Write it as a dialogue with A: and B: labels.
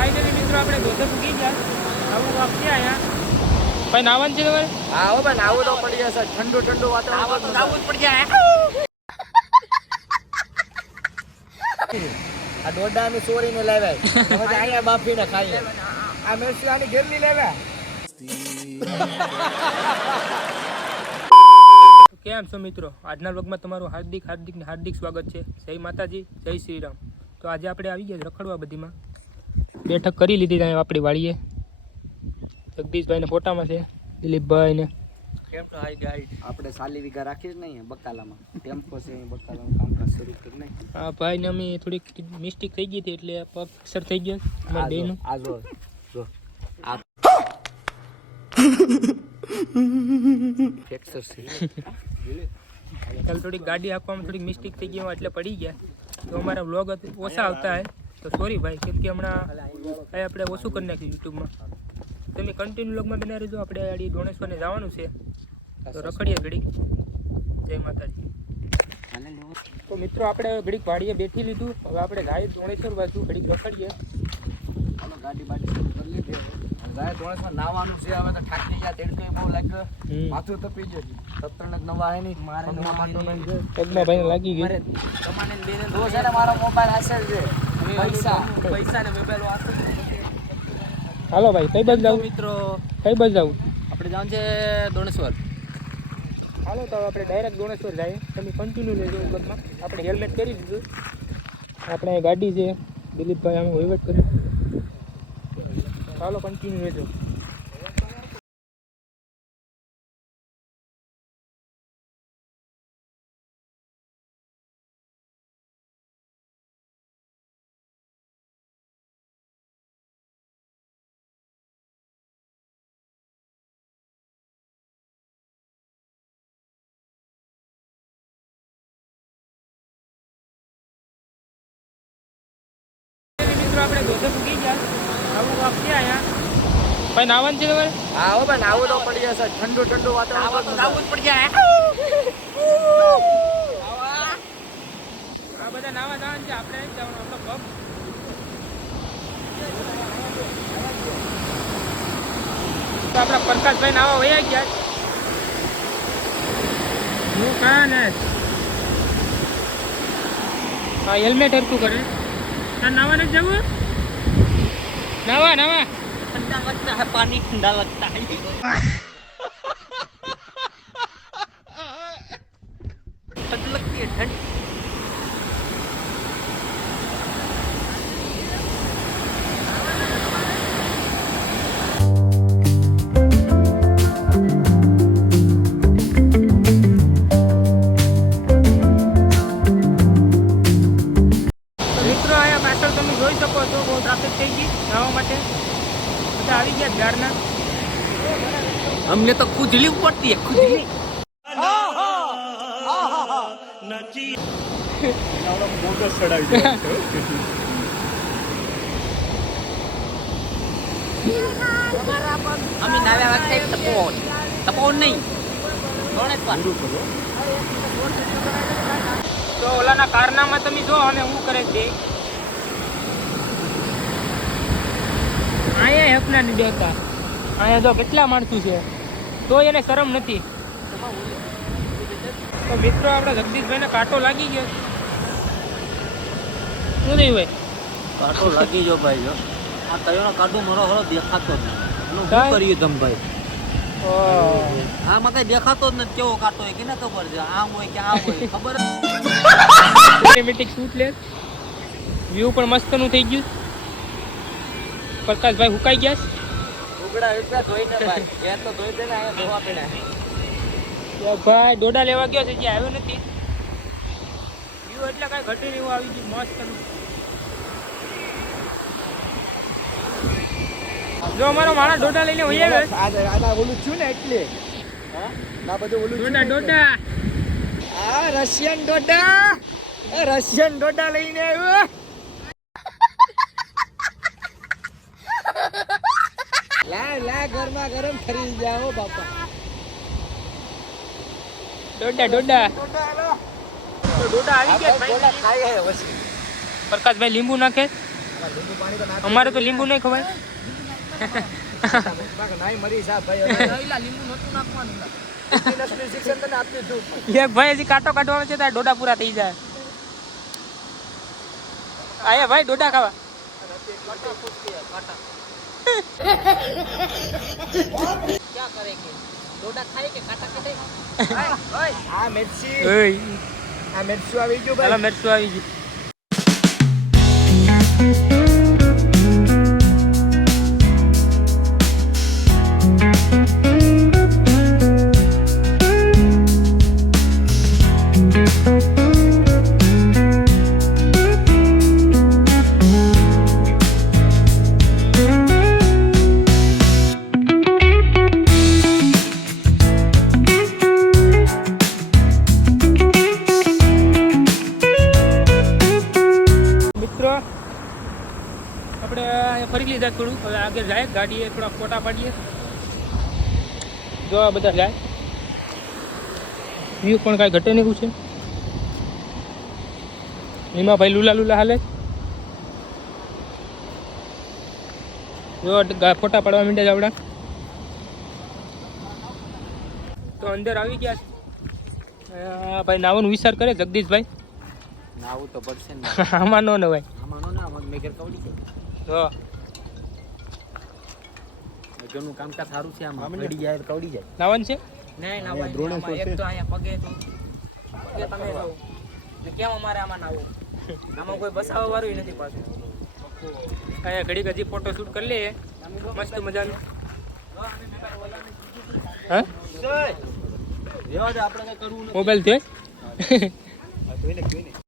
A: Finally મિત્રો આપણે દોધે પૂગી ગયા. આવું વાપ ક્યાં અહીંયા ભાઈ નાવાનું છે તમારે?
B: હા હો ભાઈ નાવું તો પડી જશે. ઠંડુ ઠંડુ વાતાવરણ તો નાવું જ પડી જાય. આ દોડાનું ચોરીને લાવ્યા. હવે અહીંયા બાફીને ખાઈએ. આ મેરસાની ઘેરની લાવ્યા.
A: કેમ છો મિત્રો? આજના વ્લોગમાં તમારું હાર્દિક હાર્દિક હાર્દિક સ્વાગત છે. જય માતાજી જય શ્રી રામ તો આજે આપણે આવી ગયા રખડવા બધીમાં. બેઠક કરી લીધી ત્યાં આપણી વાડીએ જગદીશભાઈને ફોટામાં છે દિલીપભાઈ ને
B: હાઈ ગાઈડ આપણે સાલી વીઘા રાખી જ નહીં બકાલામાં. ટેમ્પો છે બકાલામાં કામકાજ શરૂ કરી નહીં
A: આ ભાઈને અમે થોડીક મિસ્ટેક થઈ ગઈ હતી એટલે પગ થઈ ગયો અમારા બેયનું.
B: આ જો જો. આ ફ્રેક્ચર છે.
A: કાલ થોડીક ગાડી આપવામાં થોડીક મિસ્ટેક થઈ ગઈ એટલે પડી ગયા. તો અમારા વ્લોગ ઓછા આવતા હે. તો સોરી ભાઈ કેમ કે હમણાં આપણે ઓછું કરી નાખ્યું યુટ્યુબમાં. તમે કન્ટિન્યુ લોગમાં બના રહેજો આપણે આડી ડોણેશ્વરને જવાનું છે. તો રખડીએ ઘડીક. જય માતાજી. તો મિત્રો આપણે ઘડીક ભાડીએ બેઠી લીધું. હવે આપણે ગાય ડોણેશ્વર બાજુ ઘડીક રખડીએ.
B: ગાડી બાડી કરી લીધી હવે. જાય નાવાનું છે હવે તો થાકી ગયા તેડકે બહુ લાગ્યો. માથું તપી ગયું સત્તર જ નવા હે મારે
A: પગમાં ભાઈને લાગી ગયું.
B: છે ને મારો મોબાઈલ હશે છે.
A: હાલો ભાઈ કઈ બાજુ જવું?
B: મિત્રો
A: કઈ બાજુ જવું?
B: આપણે જવાનું છે દોણેશ્વર
A: હાલો તો આપણે ડાયરેક્ટ દોણેશ્વર જઈએ તમે કન્ટિન્યુ લેજો વ્લોગમાં આપણે હેલ્મેટ કરી દીધું. આપણે ગાડી છે. દિલીપભાઈ અમે વહીવટ કર્યું ચાલો કન્ટિન્યુ લેજો. મિત્રો આપણે દોધે પૂગી ગયા. આવું વાપરી આયા? ભાઈ નાવાનું છે તમારે
B: હા હો ભાઈ નાવું તો પડી જશે. ઠંડુ ઠંડુ વાતાવરણ નાવું જ પડી જાય.
A: આ બધા નાવા જવાનું છે. આપણે જવાનું આપણો પગ તો આપણા પ્રકાશભાઈ નાવા વયા ગયા. હું કાં ને? હા હેલ્મેટ હરતું કરે. તાર નાવા નથી જવું નાવા નાવા
B: ठंडा लगता है पानी ठंडा लगता है ठंड लगती है ठंड અમને તો ખુજલી ઉપડતી ખુજલી. અમે નાવ્યા વખતે તપોન તપોન નહીં.
A: તો ઓલાના કારનામાં તમે જો અને હું કરે છે. અહીંયા હેપના નહીં અહીંયા જો કેટલા માણસું છે. તો એને શરમ નથી. તો મિત્રો આપણે જગદીશભાઈને કાંટો લાગી ગયો. શું થયું ભાઈ?
B: કાંટો લાગી જો ભાઈ જો આ તયોનો કાંટો મારો હળો દેખાતો જ નથી. શું? કરીએ તમે ભાઈ. આમાં કઈ દેખાતો જ નથી કેવો કાંટો હોય કેને ખબર છે? આમ હોય કે આમ હોય ખબર જ
A: સિનેમેટિક શૂટ લે. વ્યૂ પણ મસ્તનું થઈ ગયું. પ્રકાશભાઈ હુકાઈ ગયા છે?
B: ધોઈને ભાઈ. ઘેર તો ધોઈ દે ને અહીંયા ધોવા પડ્યા
A: ભાઈ ડોડા લેવા ગયો છે જે આવ્યો નથી. વ્યૂ એટલે કાંઈ ઘટી રહ્યું આવી ગયું મસ્ત જો અમારો માણસ ડોડા લઈને વહી આવ્યો.
B: આના ઓલું છું ને એટલે. ના બધું ઓલું
A: ડોડા ડોડા.
B: આ રશિયન ડોડા. એ રશિયન ડોડા લઈને આવ્યો. લા લા ગરમા ગરમ ખરી જાઓ બાપા.
A: ડોડા ડોડા.
B: ડોડા હાલો.
A: તો ડોડા આવી ગયા
B: ડોડા પછી.
A: પ્રકાશભાઈ લીંબુ નાખે? અમારે તો લીંબુ નહીં ખવાય.
B: નાઈ મરી જા ભાઈ
C: લીંબુ નહોતું નાખવાનું.
B: નસલી આપ્યું હતું
A: એક ભાઈ હજી કાંટો કાઢવાનો છે ત્યારે ડોડા પૂરા થઈ જાય. આયા ભાઈ ડોડા ખાવા.
C: કરે કે ડોડા ખાય કે કાટા કાઢે
B: આ મિર્ચી
A: ઓય.
B: આ મિર્ચું આવી ગયું ભાઈ.
A: મરચું આવી ગયું. મિત્રો આપણે ફરી લીધા થોડું. હવે આગળ જાય, ગાડીએ થોડા ફોટા પાડીએ. જો બધા જાય. વ્યૂ પણ કાંઈ ઘટે નહીં છે. એમાં ભાઈ લુલા લુલા હાલે. જો ફોટા પાડવા માંડ્યા છે આપણા. તો અંદર આવી ગયા ભાઈ નાવાનો વિચાર કરે, જગદીશભાઈ.
B: નાવું તો પડશે ને
A: આમાં નો નવાય
B: આમાં નો ના આમાં મેઘર કવડી જાય
A: તો.
B: મેઘરનું કામકાજ સારું છે આમાં. કવડી જાય કવડી જાય.
A: નાવાનું છે?
C: નહીં ના ભાઈ. એક તો અહીંયા પગે તો પગે તમે જો ને કેમ અમારે આમાં નાવું આમાં કોઈ બસાવવા વાળું નથી પાછું.
A: અહીંયા ઘડીક હજી ફોટો શૂટ કરી લઈએ. મસ્ત મજાનું. હા? મોબાઈલ થયો
B: જોઈને જોઈને.